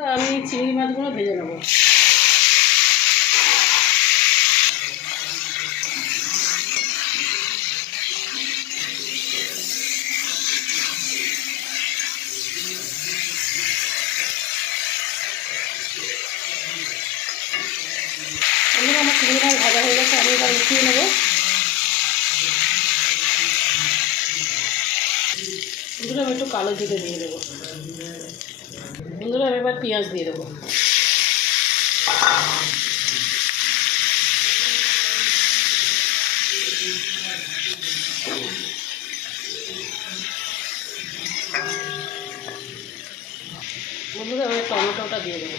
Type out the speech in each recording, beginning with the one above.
আমি চিংড়ি মাছগুলো ভেজে নেবো। আমার চিংড়ি মাছ ভাজা হয়ে গেছে, আমি এবার উঠিয়ে নেবো। বন্ধুরা আমি একটু কালো জিরে দিয়ে দেবো। বন্ধুরা আমি এবার পেঁয়াজ দিয়ে দেবো। বন্ধুরা আমি টমেটোটা দিয়ে দেবো।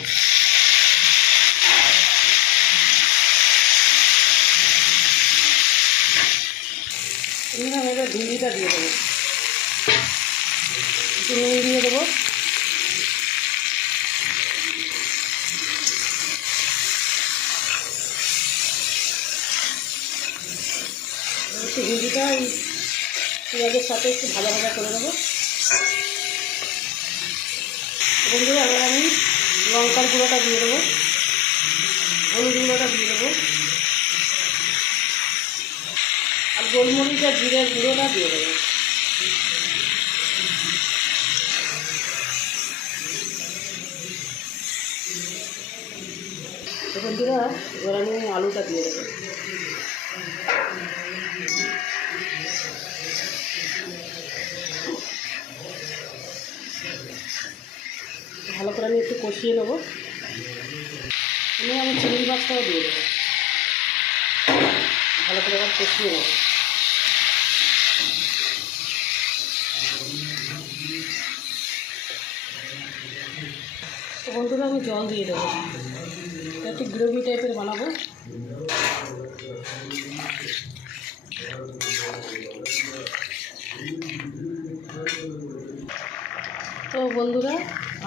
বন্ধুরা আমি এবার ভিন্ডিটা দিয়ে দেবো। একটু নুন দিয়ে দেবো। একটু ভিন্ডিটা এই পেঁয়াজের সাথে একটু ভাজা ভাজা করে দেবো। বন্ধুরা এবার আমি লঙ্কার গুঁড়োটা দিয়ে দেবো, হলুদ গুঁড়োটা দিয়ে দেবো, আর গোলমরিচ আর জিরের গুঁড়োটা দিয়ে দেবো। তো বন্ধুরা এবার আমি আলুটা দিয়ে দেবো। ভালো করে আমি একটু কষিয়ে নেবো। আমি চিংড়ি মাছটাও দিয়ে দেবো। ভালো করে এবার কষিয়ে নেবো। তো বন্ধুরা আমি জল দিয়ে দেবো, একটু গ্রেভি টাইপের বানাবো। তো বন্ধুরা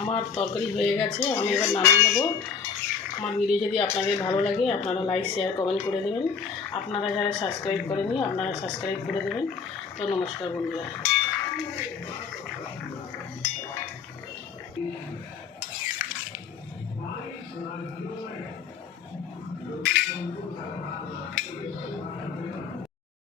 আমার তরকারি হয়ে গেছে, আমি এবার নামিয়ে নেবো। আমার ভিডিও যদি আপনাদের ভালো লাগে আপনারা লাইক শেয়ার কমেন্ট করে দেবেন। আপনারা যারা সাবস্ক্রাইব করেননি আপনারা সাবস্ক্রাইব করে দেবেন। তো নমস্কার বন্ধুরা।